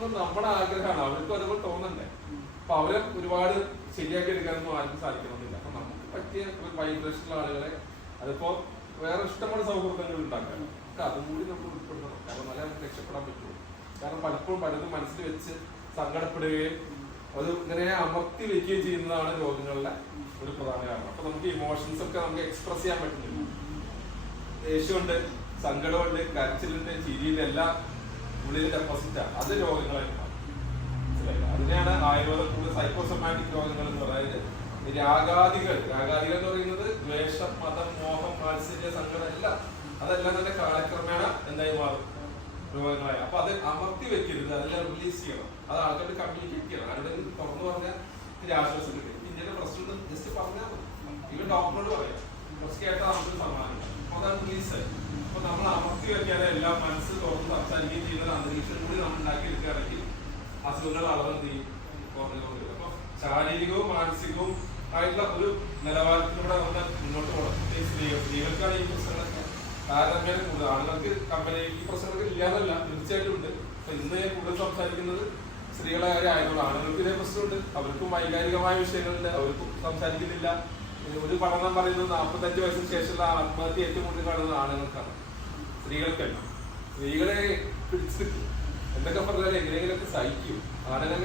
തോന്നുന്നത് നമ്മുടെ ആഗ്രഹമാണ്, അവർക്കും അതുപോലെ തോന്നണ്ടേ. അപ്പൊ അവരെ ഒരുപാട് ശരിയാക്കി എടുക്കാനൊന്നും ആർക്കും സാധിക്കണമെന്നില്ല. അപ്പൊ നമുക്ക് പറ്റിയ ഒരു വൈബ്രേഷനുള്ള ആളുകളെ, അതിപ്പോ വേറെ ഇഷ്ടമുള്ള സൗഹൃദങ്ങൾ ഉണ്ടാക്കാൻ അതും കൂടി നമ്മൾ ഉൾപ്പെടുത്തണം. കാരണം നല്ല നമുക്ക് രക്ഷപ്പെടാൻ പറ്റുള്ളൂ. കാരണം പലപ്പോഴും പലതും മനസ്സിൽ വെച്ച് സങ്കടപ്പെടുകയും അത് ഇങ്ങനെ അമർത്തി വെക്കുകയും ചെയ്യുന്നതാണ് രോഗങ്ങളുടെ ഒരു പ്രധാന കാരണം. അപ്പൊ നമുക്ക് ഇമോഷൻസ് ഒക്കെ നമുക്ക് എക്സ്പ്രസ് ചെയ്യാൻ പറ്റുന്നില്ല. ദേഷ്യമുണ്ട്, സങ്കടമുണ്ട്, കരച്ചിലുണ്ട്, ചിരിയുണ്ട്, എല്ലാം ഉള്ളിൽ ഡെപ്പോസിറ്റാണ്. അത് രോഗങ്ങളായി മാറും. മനസ്സിലായില്ല? അതിനെയാണ് ആയുർവേദം കൂടുതൽ സൈക്കോസൊമാറ്റിക് രോഗങ്ങൾ എന്ന് പറയുന്നത്. രാഗാദികൾ എന്ന് പറയുന്നത് ദ്വേഷം, മതം, മോഹം, മാത്സര്യ, സങ്കടം എല്ലാം അതെല്ലാം തന്നെ കാലക്രമേണ എന്തായി മാറും, രോഗങ്ങളായി. അപ്പൊ അത് അമർത്തി വെക്കരുത്, അതെല്ലാം റിലീസ് ചെയ്യണം. അത് ആൾക്കാരോട് കമ്മ്യൂണിക്കേറ്റ് ചെയ്യണം. ആരുടെയും തുറന്നു പറഞ്ഞാൽ ഇതിന് ആശ്വാസം കിട്ടും. ഇന്ത്യയുടെ പ്രശ്നം ജസ്റ്റ് പറഞ്ഞാൽ മതി. ഇവൻ ഡോക്ടറോട് പറയാം, കുറച്ച് കേട്ടാൽ നമുക്കൊരു സമാധാനം. അപ്പൊ അതാണ് റിലീസായി. അപ്പൊ നമ്മൾ അമർത്തി വെക്കാതെ എല്ലാം മനസ്സ് തുറന്ന് സംസാരിക്കുകയും ചെയ്യുന്ന അന്തരീക്ഷം കൂടി നമ്മൾ ഉണ്ടാക്കിയെടുക്കുകയാണെങ്കിൽ അസുഖങ്ങളുടെ അളവ് എന്ത് ചെയ്യും, കുറഞ്ഞു. അപ്പൊ ശാരീരികവും മാനസികവും ആയിട്ടുള്ള ഒരു നിലവാരത്തിലൂടെ നമ്മൾ മുന്നോട്ട് പോകണം. സ്ത്രീകൾക്കാണ് ഈ പ്രശ്നങ്ങളൊക്കെ താരതമ്യേന കൂടുതൽ. ആണുങ്ങൾക്ക് കമ്പനി ഈ പ്രശ്നങ്ങളൊക്കെ ഇല്ലാതല്ല, തീർച്ചയായിട്ടും ഉണ്ട്. അപ്പൊ ഇന്ന് ഞാൻ കൂടുതൽ സംസാരിക്കുന്നത് സ്ത്രീകളെ കാര്യം ആയതുകൊണ്ട്. ആണുങ്ങൾക്ക് ഇതേ പ്രശ്നമുണ്ട്, അവർക്കും വൈകാരികമായ വിഷയങ്ങളുണ്ട്, അവർക്കും സംസാരിക്കുന്നില്ല. ഒരു പഠനം പറയുന്നത് 45 വയസ്സിന് ശേഷമുള്ള ആത്മഹത്യ ഏറ്റവും കൂടുതൽ കാണുന്നത് ആണുങ്ങൾക്കാണ്, സ്ത്രീകൾക്കല്ല. സ്ത്രീകളെ പിടിച്ചിട്ട് എന്തൊക്കെ പറഞ്ഞാലും എങ്ങനെയെങ്കിലൊക്കെ സഹിക്കും. ആണുങ്ങൾ